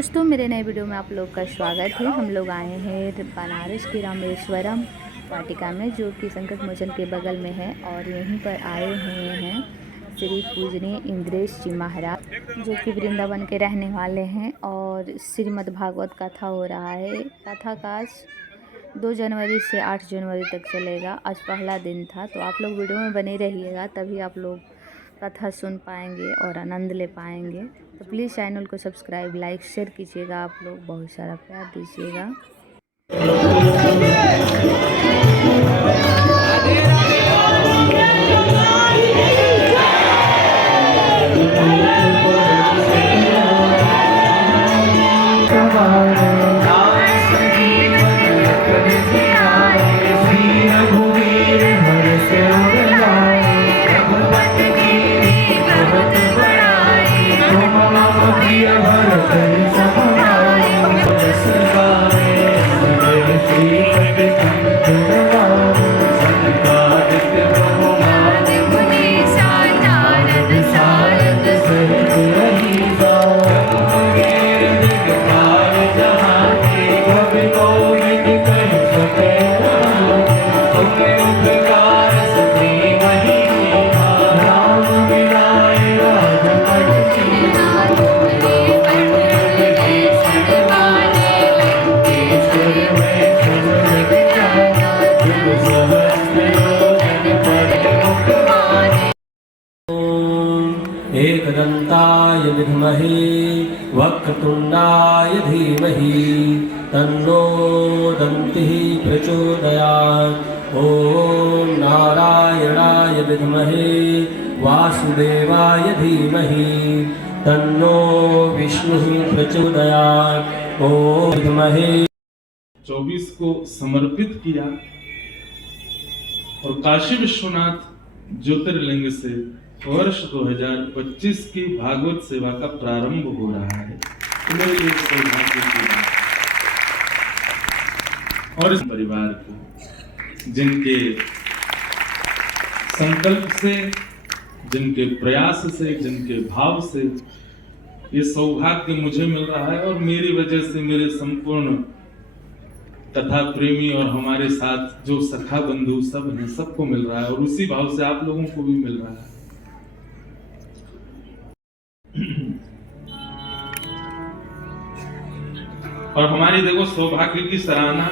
दोस्तों, मेरे नए वीडियो में आप लोग का स्वागत है। हम लोग आए हैं बनारस की रामेश्वरम वाटिका में, जो कि संकट मोचन के बगल में है। और यहीं पर आए हुए हैं श्री पूजनीय इंद्रेश जी महाराज, जो कि वृंदावन के रहने वाले हैं। और श्रीमद् भागवत कथा हो रहा है। कथा का आज 2 जनवरी से 8 जनवरी तक चलेगा। आज पहला दिन था, तो आप लोग वीडियो में बने रहिएगा, तभी आप लोग कथा सुन पाएंगे और आनंद ले पाएंगे। तो प्लीज़ चैनल को सब्सक्राइब, लाइक, शेयर कीजिएगा। आप लोग बहुत सारा प्यार दीजिएगा। एकदन्ताय विद्महे वक्रतुण्डाय धीमहि तन्नो दन्तिः प्रचोदयात्। ॐ नारायणाय विद्महे वासुदेवाय धीमहि तन्नो विष्णुः प्रचोदयात्। ॐ विद्महे 24 को समर्पित किया और काशी विश्वनाथ ज्योतिर्लिंग से वर्ष 2025 की भागवत सेवा का प्रारंभ हो रहा है। तो मेरे लिए सौभाग्य की बात। और इस परिवार को, जिनके संकल्प से, जिनके प्रयास से, जिनके भाव से ये सौभाग्य मुझे मिल रहा है, और मेरी वजह से मेरे संपूर्ण कथा प्रेमी और हमारे साथ जो सखा बंधु सब हैं, सबको मिल रहा है। और उसी भाव से आप लोगों को भी मिल रहा है। और हमारी देखो सौभाग्य की सराहना,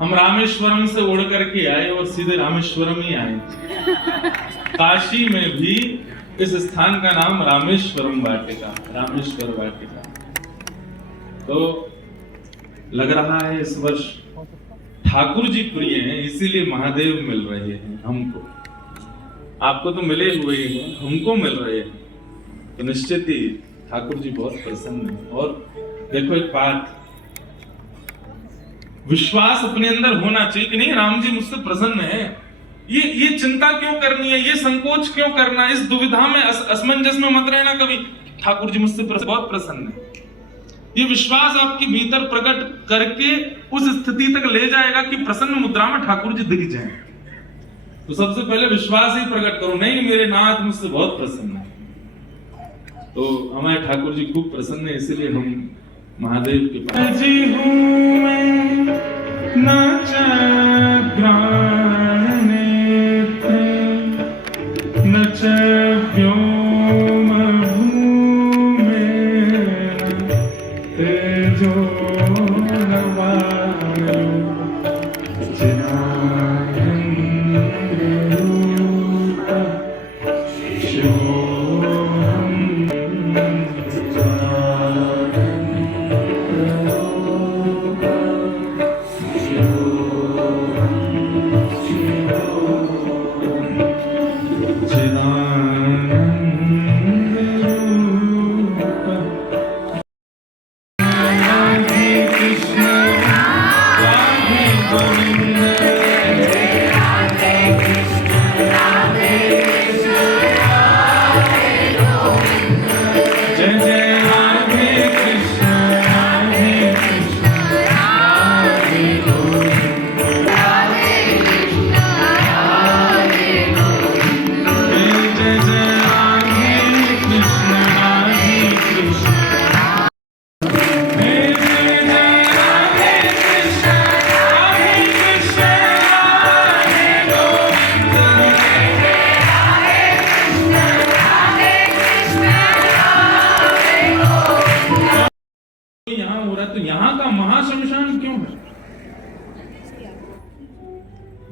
हम रामेश्वरम से उड़ करके आए और सीधे रामेश्वरम ही आए। काशी में भी इस स्थान का नाम रामेश्वरम वाटिका, रामेश्वर वाटिका। तो लग रहा है इस वर्ष ठाकुर जी प्रिय हैं, इसीलिए महादेव मिल रहे हैं हमको। आपको तो मिले हुए हैं, हमको मिल रहे हैं, तो निश्चित ही ठाकुर जी बहुत प्रसन्न हैं। और देखो एक बात, विश्वास अपने अंदर होना चाहिए कि नहीं, राम जी मुझसे प्रसन्न है। ये चिंता क्यों करनी है, ये संकोच क्यों करना, इस दुविधा में, असमंजस में मत रहना कभी। ठाकुर जी मुझसे बहुत प्रसन्न है। ये विश्वास आपके भीतर प्रकट करके उस स्थिति तक ले जाएगा कि प्रसन्न मुद्रा में ठाकुर जी दिख जाएं। तो सबसे पहले विश्वास ही प्रकट करो, नहीं मेरे नाथ मुझसे बहुत प्रसन्न है। तो हमारे ठाकुर जी खूब प्रसन्न है, इसीलिए हम महादेव के पास जी हूं मैं नाच प्राण नेत्र नच व्योम भूमे तेजो नवायो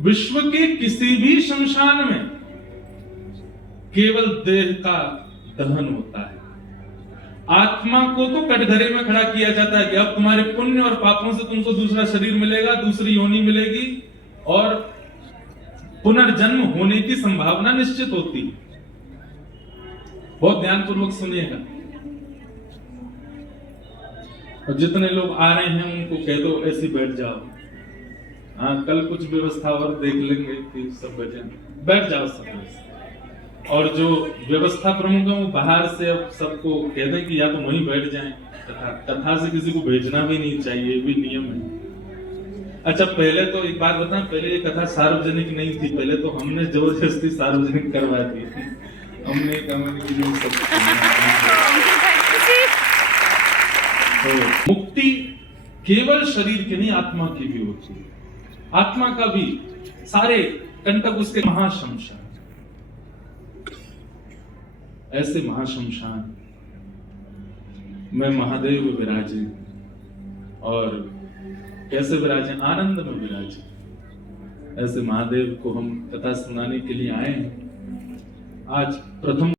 विश्व के किसी भी शमशान में केवल देह का दहन होता है। आत्मा को तो कटघरे में खड़ा किया जाता है कि अब तुम्हारे पुण्य और पापों से तुमको दूसरा शरीर मिलेगा, दूसरी योनि मिलेगी और पुनर्जन्म होने की संभावना निश्चित होती है। बहुत ध्यानपूर्वक सुनिएगा। और जितने लोग आ रहे हैं उनको कह दो ऐसे बैठ जाओ। हाँ, कल कुछ व्यवस्था और देख लेंगे कि सब बैठ जाओ सब। और जो व्यवस्था प्रमुख है वो बाहर से अब सबको कह दें कि या तो वहीं बैठ जाएं। कथा से किसी को भेजना भी नहीं चाहिए, भी नियम है। अच्छा, पहले तो एक बात बताएं, पहले ये कथा सार्वजनिक नहीं थी। पहले तो हमने जबरदस्ती सार्वजनिक करवा दी। हमने तो मुक्ति केवल शरीर की नहीं, आत्मा की भी होती है। आत्मा का भी सारे कंटक उसके महाशमशान, ऐसे महाशमशान में महादेव विराजे। और कैसे विराजे? आनंद में विराजे। ऐसे महादेव को हम कथा सुनाने के लिए आए हैं। आज प्रथम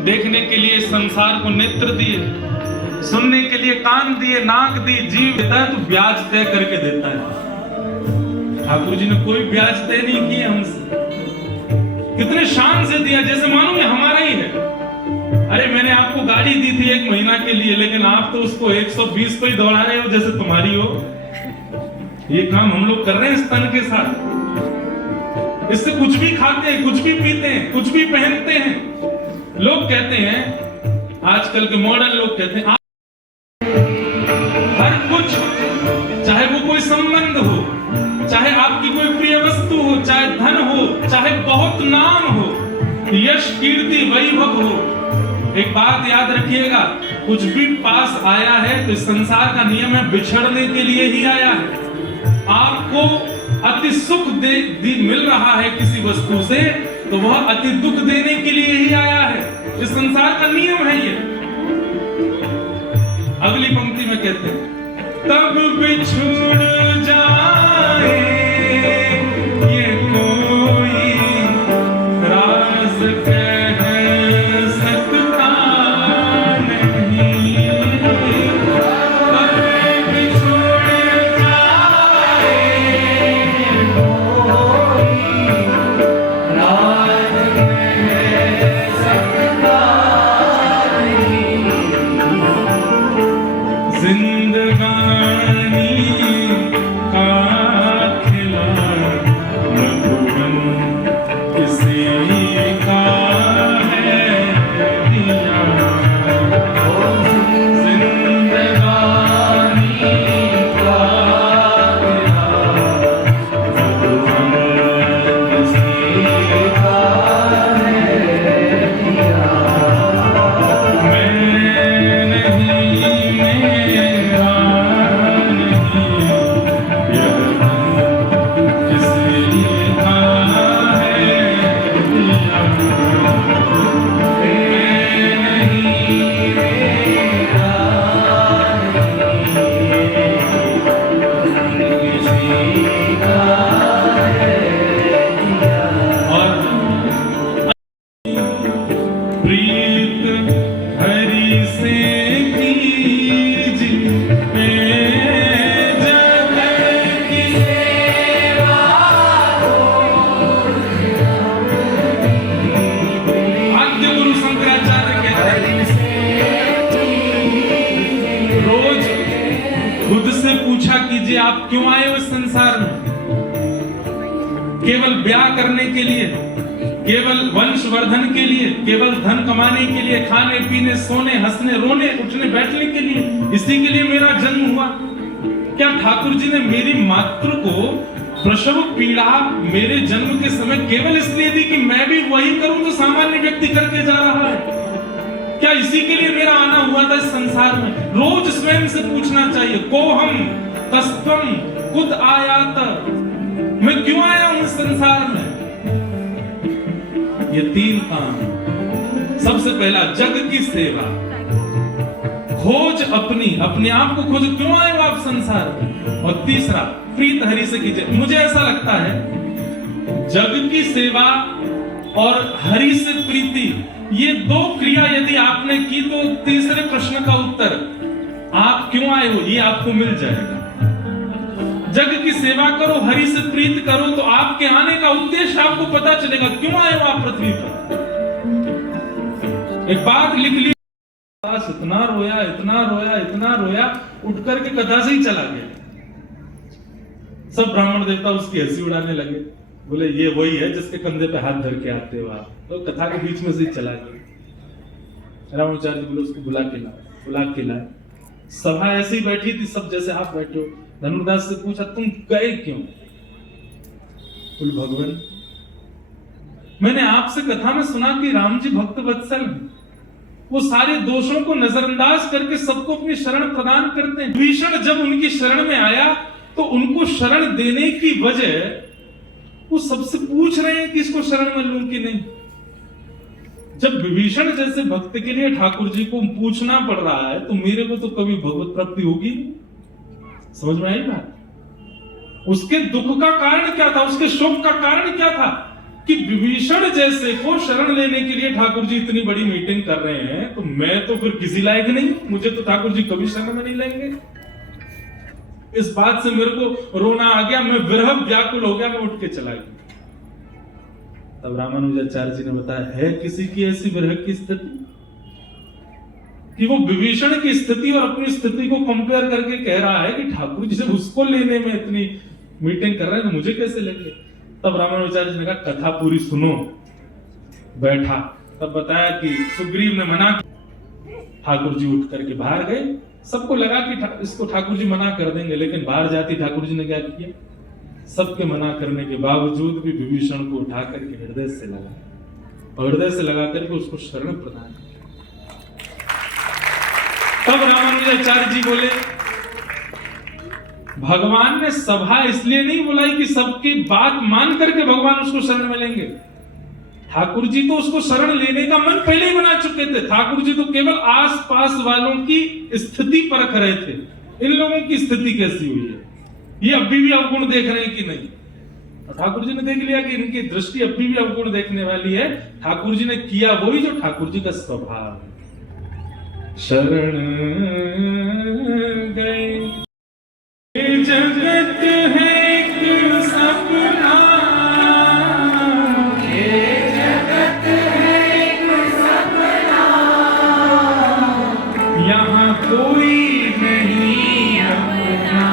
देखने के लिए संसार को नेत्र दिए, सुनने के लिए कान दिए, नाक दी, जीव देता है तो ब्याज तय करके देता है। ठाकुर जी ने कोई ब्याज तय नहीं किया हमसे। कितने शान से दिया, जैसे मानो ये हमारा ही है। अरे मैंने आपको गाड़ी दी थी 1 महीना के लिए, लेकिन आप तो उसको 120 पे ही दौड़ा रहे हो जैसे तुम्हारी हो। ये काम हम लोग कर रहे हैं इस तन के साथ। इससे कुछ भी खाते हैं, कुछ भी पीते हैं, कुछ भी पहनते हैं। लोग कहते हैं, आजकल के मॉडर्न लोग कहते हैं, हर कुछ, चाहे वो कोई संबंध हो, चाहे आपकी कोई प्रिय वस्तु हो, चाहे धन हो, चाहे बहुत नाम हो, यश, कीर्ति, वैभव हो, एक बात याद रखिएगा, कुछ भी पास आया है तो संसार का नियम है बिछड़ने के लिए ही आया है। आपको अति सुख मिल रहा है किसी वस्तु से तो वह अति दुख देने के लिए ही आया है। ये संसार का नियम है। ये अगली पंक्ति में कहते हैं, तब बिछुड़ जाए ये कोई राज कह सकता नहीं। तब बिछुड़ जाए आप क्यों आए हो इस संसार में? केवल ब्याह करने के लिए, केवल वंशवर्धन के लिए, केवल धन कमाने के लिए, खाने पीने, सोने, हंसने, रोने, उठने बैठने के लिए, इसी के लिए मेरा जन्म हुआ? क्या ठाकुर जी ने मेरी मातृ को प्रसव पीड़ा मेरे जन्म के समय केवल इसलिए दी कि मैं भी वही करूं जो सामान्य व्यक्ति करके जा रहा है? क्या इसी के लिए मेरा आना हुआ था इस संसार में? रोज स्वयं से पूछना चाहिए, को हम तस्त्वम खुद आयात, मैं क्यों आया हूं इस संसार में? ये 3 काम। सबसे पहला जग की सेवा, खोज अपने आप को खोज, क्यों आए हो आप संसार में? और तीसरा प्रीत हरि से कीजिए। मुझे ऐसा लगता है जग की सेवा और हरि से प्रीति, ये 2 क्रिया यदि आपने की तो तीसरे प्रश्न का उत्तर आप क्यों आए हो ये आपको मिल जाएगा। जग की सेवा करो, हरि से प्रीत करो, तो आपके आने का उद्देश्य आपको पता चलेगा, क्यों आए हो आप पृथ्वी पर। एक बात लिख ली, इतना रोया, इतना रोया, इतना रोया, उठ करके कथा से ही चला गया। सब ब्राह्मण देवता उसकी हंसी उड़ाने लगे, बोले ये वही है जिसके कंधे पे हाथ धर के आते हो आप, तो कथा के बीच में से ही चला गया। रामाचार्य बोले उसको बुला के लाए। सभा ऐसे ही बैठी थी, सब जैसे आप बैठे हो। धनुर्दास से पूछा, तुम गए क्यों? बोले भगवान, मैंने आपसे कथा में सुना कि राम जी भक्त वत्सल हैं, वो सारे दोषों को नजरअंदाज करके सबको अपनी शरण प्रदान करते हैं। विभीषण जब उनकी शरण में आया तो उनको शरण देने की वजह वो सबसे पूछ रहे हैं कि इसको शरण में लूं कि नहीं। जब विभीषण जैसे भक्त के लिए ठाकुर जी को पूछना पड़ रहा है तो मेरे को तो कभी भगवत प्राप्ति होगी? समझ में आई बात? उसके दुख का कारण क्या था, उसके शोक का कारण क्या था कि विभीषण जैसे को शरण लेने के लिए ठाकुर जी इतनी बड़ी मीटिंग कर रहे हैं, तो मैं तो फिर किसी लायक नहीं, मुझे तो ठाकुर जी कभी शरण में नहीं लेंगे। इस बात से मेरे को रोना आ गया, मैं विरह व्याकुल हो गया, मैं उठ के चला गया। तब रामानुजाचार्य जी ने बताया, है किसी की ऐसी विरह की स्थिति कि वो विभीषण की स्थिति और अपनी स्थिति को कंपेयर करके कह रहा है कि ठाकुर जी से उसको लेने में इतनी मीटिंग कर रहे हैं तो मुझे कैसे लेंगे? तब रामानुजाचार्य जी ने कहा कथा पूरी सुनो। बैठा, तब बताया कि सुग्रीव ने मना, ठाकुर जी उठ करके बाहर गए। सबको लगा कि इसको ठाकुर जी मना कर देंगे, लेकिन बाहर जाती ठाकुर जी ने क्या किया, सबके मना करने के बावजूद भी विभीषण को उठा करके हृदय से लगा, और हृदय से लगा करके उसको शरण प्रदान किया। तब रामानुजाचार्य जी बोले, भगवान ने सभा इसलिए नहीं बुलाई कि सबकी बात मान करके भगवान उसको शरण में लेंगे। ठाकुर जी तो उसको शरण लेने का मन पहले ही बना चुके थे। ठाकुर जी तो केवल आस-पास वालों की स्थिति परख रहे थे, इन लोगों की स्थिति कैसी हुई है, ये अभी भी अवगुण देख रहे हैं कि नहीं। और ठाकुर जी ने देख लिया कि इनकी दृष्टि अभी भी अवगुण देखने वाली है। ठाकुर जी ने किया वही जो ठाकुर जी का स्वभाव है, शरण गए। जगत है एक सपना, ये जगत है एक सपना, यहाँ कोई नहीं अपना,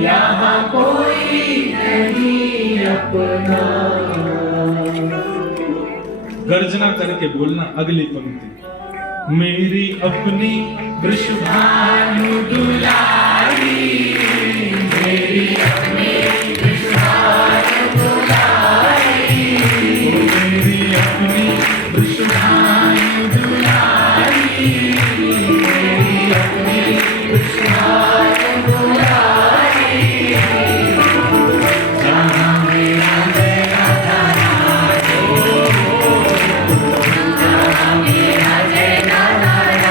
यहाँ कोई नहीं अपना। गर्जना करके बोलना अगली पंक्ति, मेरी अपनी वृषभानु दुलारी, मेरी अपनी वृषभानु दुलारी, मेरी अपनी वृषभानु दुलारी, मेरी अपनी वृषभानु दुलारी, जहाँ मेरा जय राधा जहाँ मेरा जय राधा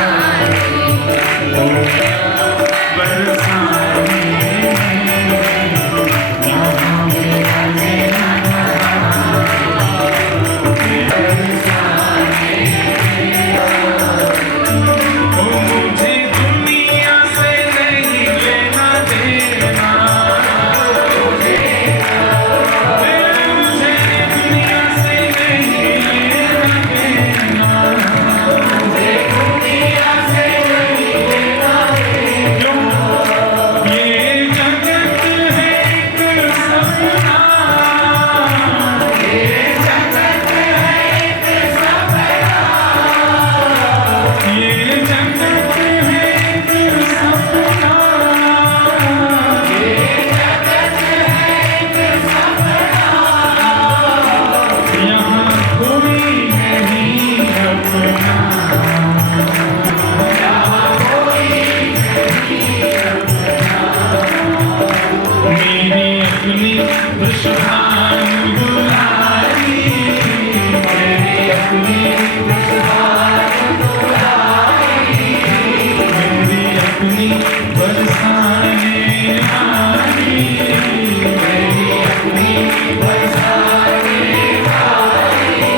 अपनी वृषभानु दुलारी, मेरी अपनी वृषभानु दुलारी, मेरी अपनी बरसाने वाली, मेरी अपनी बरसाने वाली।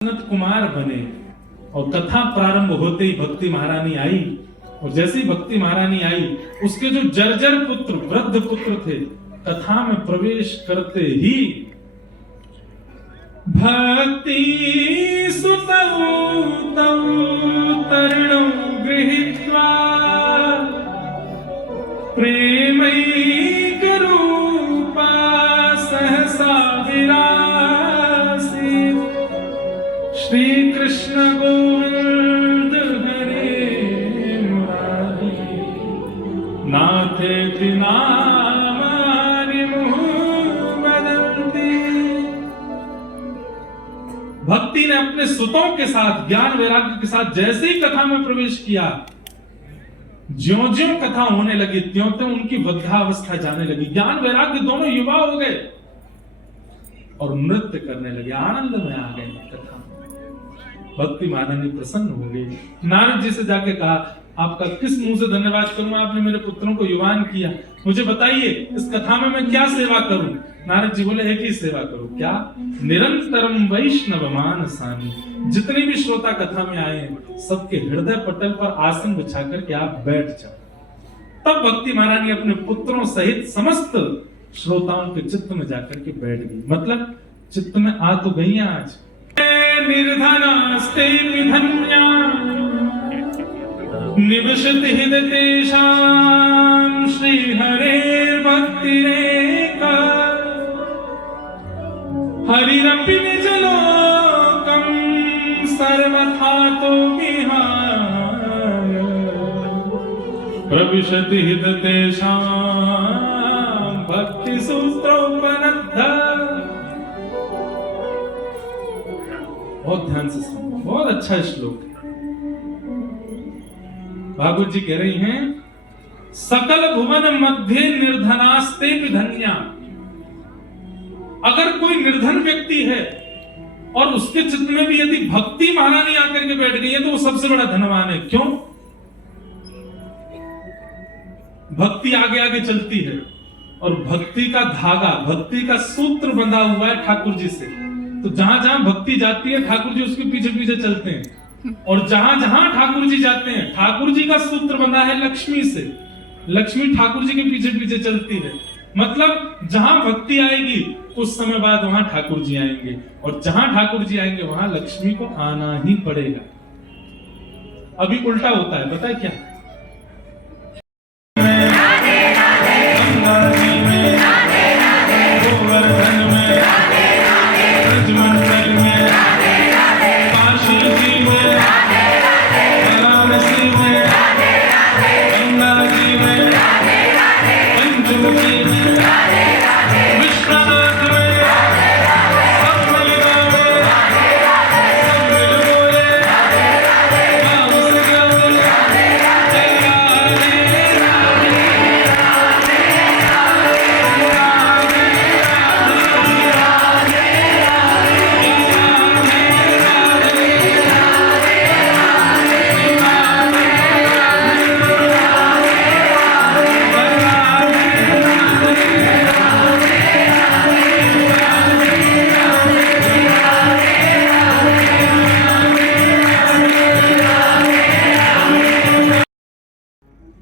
सनत कुमार बने और कथा प्रारंभ होते ही भक्ति महारानी आई, और जैसे ही भक्ति महारानी आई उसके जो जर्जर पुत्र वृद्ध पुत्र थे कथा में प्रवेश करते ही भक्ति सुतौ तौ तरुणौ गृहीत्वा प्रेमैक रूपा सहसा विरासीत्, श्री कृष्ण गोविंद हरे मुरारी, नाथेति नामानि मुहुः वदन्ति। भक्ति ने अपने सुतों के साथ ज्ञान वैराग्य के साथ जैसे ही कथा में प्रवेश किया, ज्यों-ज्यों कथा होने लगी त्यों-त्यों उनकी वृद्धावस्था जाने लगी। ज्ञान वैराग्य दोनों युवा हो गए और नृत्य करने लगे, आनंद में आ गए कथा। भक्ति महारानी प्रसन्न हो गई, नारद जी से जाके कहा आपका किस मुंह से धन्यवाद करूं, आपने मेरे पुत्रों को युवान किया, मुझे बताइए इस कथा में मैं क्या सेवा करूं। नारद जी बोले एक ही सेवा करो, क्या? निरंतरम वैष्णव मानसानि, जितने भी श्रोता कथा में आए हैं सबके हृदय पटल पर आसन बिछा करके आप बैठ जाओ। तब भक्ति महारानी अपने पुत्रों सहित समस्त श्रोताओं के चित्त में जाकर के बैठ गई, मतलब चित्त में आ तो गई आज। निर्धनास्ते विधन्या निवसति हृदय तेषां श्री हरेर्भक्तिरेका, हरिरपि निजलोकं सर्वथा तो विहाय, प्रविशति हृदय तेषां भक्ति सूत्रोपनद्धा। बहुत ध्यान से सुनो, बहुत अच्छा श्लोक है। भागवत जी कह रही हैं सकल भुवन मध्य निर्धनास्ते विधन्या। अगर कोई निर्धन व्यक्ति है और उसके चित्त में भी यदि भक्ति महारानी आकर के बैठ गई है तो वो सबसे बड़ा धनवान है। क्यों? भक्ति आगे आगे चलती है और भक्ति का धागा, भक्ति का सूत्र बंधा हुआ है ठाकुर जी से। तो जहां जहां भक्ति जाती है ठाकुर जी उसके पीछे पीछे चलते हैं, और जहां जहां ठाकुर जी जाते हैं ठाकुर जी का सूत्र बंधा है लक्ष्मी से, लक्ष्मी ठाकुर जी के पीछे पीछे चलती है। मतलब जहां भक्ति आएगी कुछ समय बाद वहां ठाकुर जी आएंगे, और जहां ठाकुर जी आएंगे वहां लक्ष्मी को आना ही पड़ेगा। अभी उल्टा होता है, पता है क्या?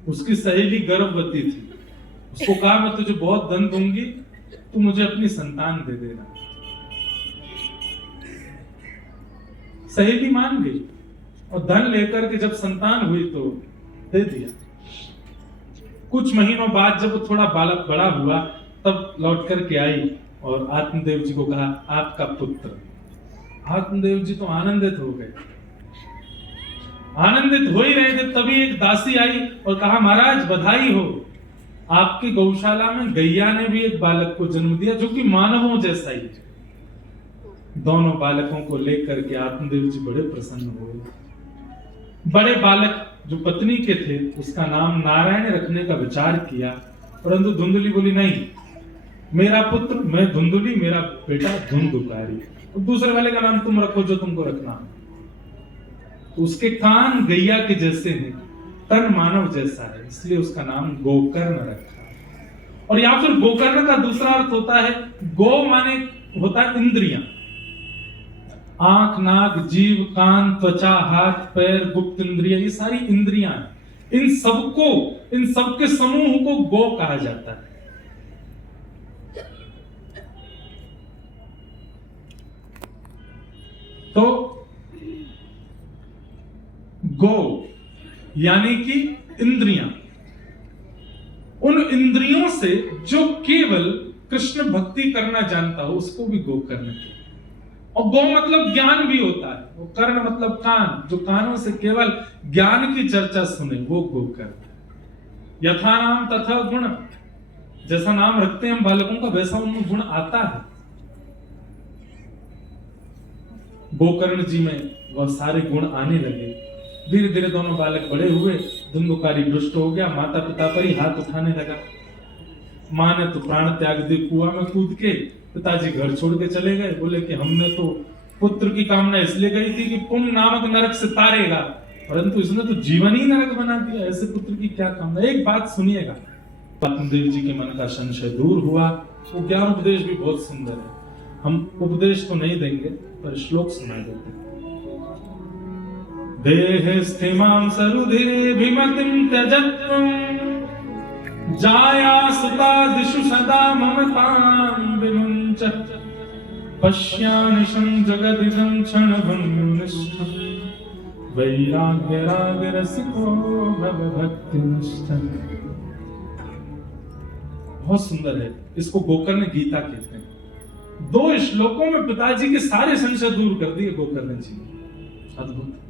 उसकी सहेली गर्भवती थी, उसको कहा मैं तुझे बहुत धन दूंगी, तू मुझे अपनी संतान दे देना। सहेली मान गई और धन लेकर के जब संतान हुई तो दे दिया। कुछ महीनों बाद जब वो थोड़ा बालक बड़ा हुआ तब लौट करके आई और आत्मदेव जी को कहा आपका पुत्र। आत्मदेव जी तो आनंदित हो गए। आनंदित हो ही रहे थे तभी एक दासी आई और कहा महाराज बधाई हो, आपकी गौशाला में गैया ने भी एक बालक को जन्म दिया जो कि मानवों जैसा ही है। दोनों बालकों को लेकर के आत्मदेव जी बड़े प्रसन्न हुए। बड़े बालक जो पत्नी के थे उसका नाम नारायण रखने का विचार किया, परंतु धुंधुली बोली नहीं, मेरा पुत्र मैं धुंधुली, मेरा बेटा धुंधुकारी, और दूसरे वाले का नाम तुम रखो जो तुमको रखना। तो उसके कान गैया के जैसे हैं, तन मानव जैसा है, इसलिए उसका नाम गोकर्ण रखा। और या फिर गोकर्ण का दूसरा अर्थ होता है, गो माने होता है इंद्रियां, आंख, नाक, जीव, कान, त्वचा, हाथ, पैर, गुप्त इंद्रिया, ये सारी इंद्रियां हैं। इन सबके समूह को गो कहा जाता है। तो गो यानी कि इंद्रियां, उन इंद्रियों से जो केवल कृष्ण भक्ति करना जानता हो उसको भी गो करने के। और गो मतलब ज्ञान भी होता है, वो कर्ण मतलब कान, जो कानों से केवल ज्ञान की चर्चा सुने वो गो कर। यथा नाम तथा गुण, जैसा नाम रखते हैं हम बालकों का वैसा उनमें गुण आता है। गोकर्ण जी में वह सारे गुण आने लगे। धीरे धीरे दोनों बालक बड़े हुए, धुंधुकारी दुष्ट हो गया, माता पिता पर ही हाथ उठाने लगा। मां ने तो प्राण त्याग दे कुआं में कूद के, पिताजी घर छोड़ के चले गए। बोले कि हमने तो पुत्र की कामना इसलिए गई थी कि पुण्य नामक नरक से तारेगा, परंतु इसने तो जीवन ही नरक बना दिया, ऐसे पुत्र की क्या कामना। एक बात सुनिएगा, आत्मदेव जी के मन का संशय दूर हुआ। वो ज्ञान उपदेश भी बहुत सुंदर है, हम उपदेश तो नहीं देंगे पर श्लोक सुना देते हैं। देह स्थिमां सरुधिभिमतिं त्यजत्वं जाया सुता दिशु सदा ममतां विमुञ्च पश्यानिशं जगदिदं क्षणभङ्गुनिष्ठं वैराग्य राग रसिको भवभक्तिनिष्ठः। बहुत सुंदर है, इसको गोकर्ण गीता कहते हैं। 2 श्लोकों में पिताजी के सारे संशय दूर कर दिए गोकर्ण जी ने। अद्भुत।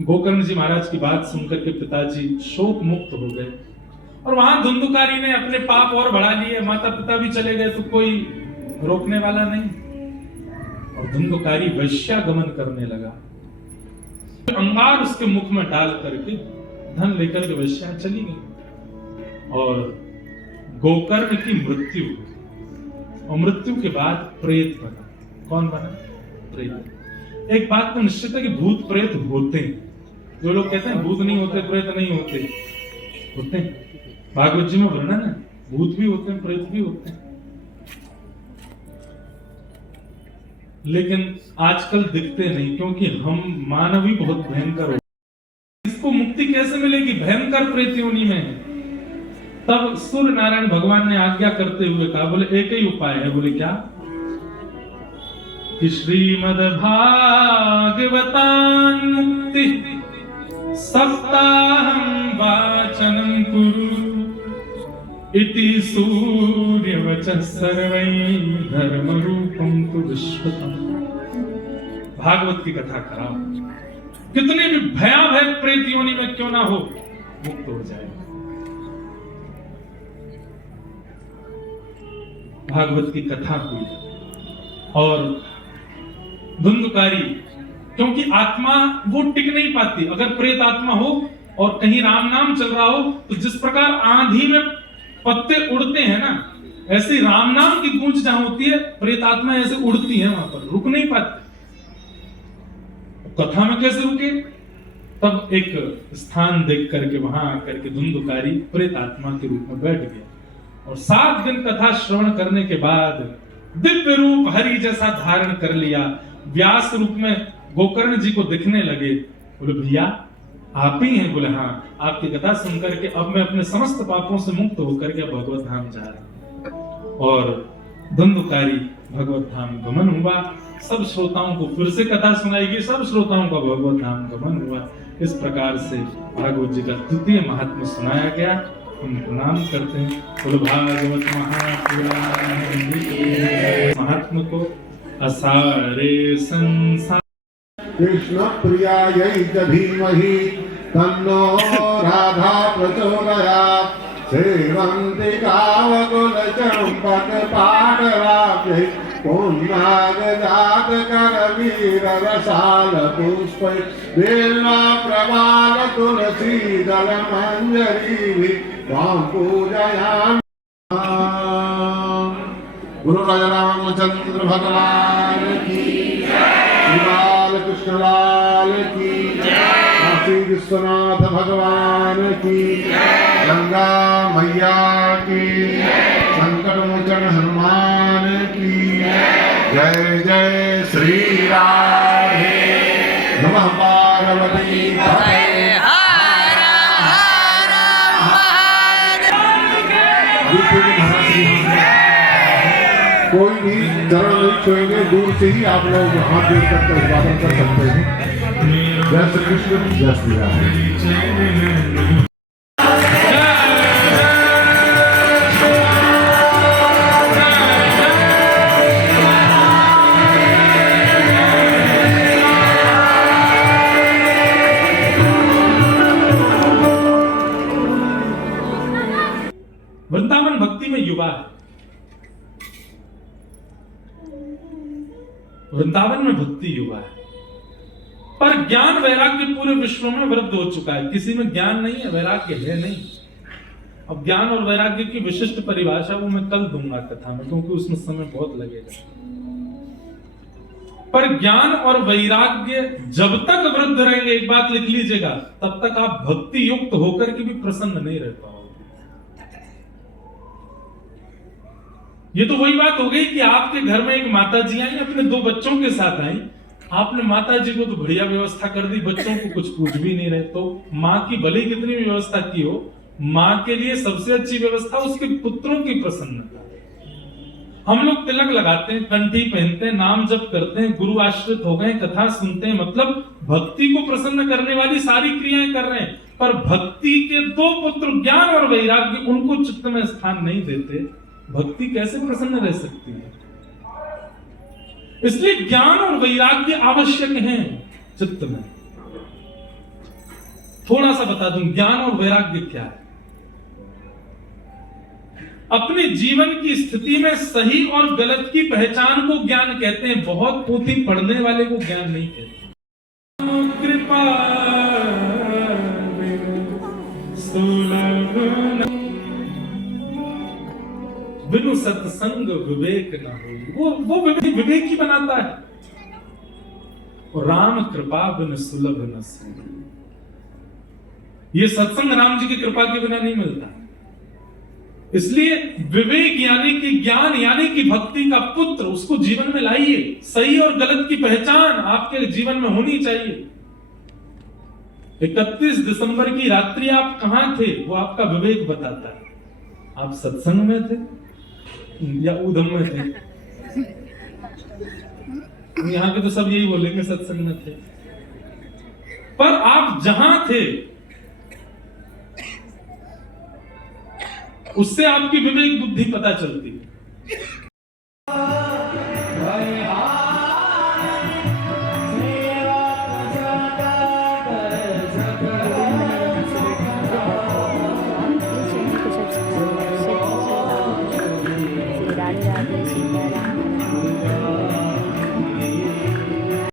गोकर्ण जी महाराज की बात सुनकर के पिताजी शोक मुक्त हो गए। और वहां धुंधुकारी ने अपने पाप और बढ़ा लिए, माता पिता भी चले गए तो कोई रोकने वाला नहीं। और धुंधुकारी वैश्यागमन करने लगा। अंगार उसके मुख में डाल करके धन लेकर के वैश्या चली गई। और गोकर्ण की मृत्यु हुई। और मृत्यु के बाद प्रेत बना। कौन बना? प्रेत। एक बात तो निश्चित है कि भूत प्रेत होते हैं। जो लोग कहते हैं भूत नहीं होते, प्रेत नहीं होते, होते हैं। भागवत जी में वर्णन है, भूत भी होते हैं, प्रेत भी होते हैं। लेकिन आजकल दिखते नहीं, क्योंकि हम मानव ही बहुत भयंकर हो। इसको मुक्ति कैसे मिलेगी? भयंकर प्रेत योनि में है। तब सूर्य नारायण भगवान ने आज्ञा करते हुए कहा, बोले एक ही उपाय है। बोले क्या? कि श्रीमद् भागवतान् मुक्ति सप्ताहं वाचनं कुरु इति सूर्यवचः सर्वैः धर्मरूपं तु विश्वतम्। भागवत की कथा कराओ, कितने भी भयावह प्रेत योनि में क्यों ना हो, मुक्त हो जाएगा। भागवत की कथा हुई और धुंधुकारी, क्योंकि आत्मा वो टिक नहीं पाती। अगर प्रेत आत्मा हो और कहीं राम नाम चल रहा हो तो जिस प्रकार आंधी में पत्ते उड़ते हैं ना, ऐसे राम नाम की गूंज जहां होती है प्रेत आत्मा ऐसे उड़ती है, वहां पर रुक नहीं पाती। कथा में कैसे रुके? तब एक स्थान देख करके वहां आकर के धुंधुकारी प्रेत आत्मा के रूप में बैठ गया। और 7 दिन कथा श्रवण करने के बाद दिव्य रूप हरि जैसा धारण कर लिया। व्यास रूप में गोकर्ण जी को दिखने लगे। बोले भैया आप ही हैं? बोले हाँ, आपकी कथा सुनकर के अब मैं अपने समस्त पापों से मुक्त होकर के भगवत धाम जा रहा हूं। और धुंधुकारी भगवत धाम गमन हुआ। सब श्रोताओं को फिर से कथा सुनाई गई, सब श्रोताओं का भगवत धाम गमन हुआ। इस प्रकार से भागवत जी का द्वितीय महात्म्य सुनाया गया। हम प्रणाम करते हैं। बोलो भागवत महात्म्य को असारे संसार। कृष्ण प्रियायै च धीमहि तन्नो राधा प्रचोदयात्। सेवन्ति कावकुल चंपक पाटलाभ्यै पुन्नाग जात कर वीर रसाल पुष्प बेला प्रवाल तुलसी दल मंजरी त्वां पूजयामि। गुरु राजा रामचंद्र भगवान की, श्री बाल कृष्ण लाल की, काशी विश्वनाथ भगवान की, गंगा मैया की, संकट मोचन हनुमान की जय जय श्री राधे। नमः पार्वती पतये। कोई भी चरण नहीं छुएंगे, दूर से ही आप लोग हाथ जोड़ कर अभिवादन कर सकते हैं। जय श्री कृष्ण, जय श्री राम। वृंदावन भक्ति में युवा है, वृंदावन में भक्ति युवा है, पर ज्ञान वैराग्य पूरे विश्व में वृद्ध हो चुका है। किसी में ज्ञान नहीं है, वैराग्य है नहीं। अब ज्ञान और वैराग्य की विशिष्ट परिभाषा वो मैं कल दूंगा कथा में, क्योंकि उसमें समय बहुत लगेगा। पर ज्ञान और वैराग्य जब तक वृद्ध रहेंगे, एक बात लिख लीजिएगा, तब तक आप भक्ति युक्त होकर के भी प्रसन्न नहीं रह पाओगे। ये तो वही बात हो गई कि आपके घर में एक माता जी आई, अपने 2 बच्चों के साथ आई। आपने माता जी को तो बढ़िया व्यवस्था कर दी, बच्चों को कुछ पूछ भी नहीं रहे। तो माँ की भले कितनी भी व्यवस्था की हो, माँ के लिए सबसे अच्छी व्यवस्था उसके पुत्रों की प्रसन्नता। हम लोग तिलक लगाते हैं, कंठी पहनते हैं, नाम जप करते हैं, गुरु आश्रित हो गए, कथा सुनते हैं, मतलब भक्ति को प्रसन्न करने वाली सारी क्रियाएं कर रहे हैं। पर भक्ति के 2 पुत्र ज्ञान और वैराग्य, उनको चित्त में स्थान नहीं देते, भक्ति कैसे प्रसन्न रह सकती है? इसलिए ज्ञान और वैराग्य आवश्यक हैं चित्त में। थोड़ा सा बता दूं, ज्ञान और वैराग्य क्या है। अपने जीवन की स्थिति में सही और गलत की पहचान को ज्ञान कहते हैं। बहुत पोथी पढ़ने वाले को ज्ञान नहीं कहते। कृपा बिनु सत्संग विवेक न हो। वो विवेक ही बनाता है। और राम कृपा बिन सुलभ न सो। ये सत्संग राम जी की कृपा के बिना नहीं मिलता। इसलिए विवेक यानी कि ज्ञान यानी कि भक्ति का पुत्र, उसको जीवन में लाइए। सही और गलत की पहचान आपके जीवन में होनी चाहिए। 31 दिसंबर की रात्रि आप कहां थे, वो आपका विवेक बताता है। आप सत्संग में थे या ऊधम में थे? यहाँ के तो सब यही बोलेंगे सत्संग में थे। पर आप जहां थे उससे आपकी विवेक बुद्धि पता चलती।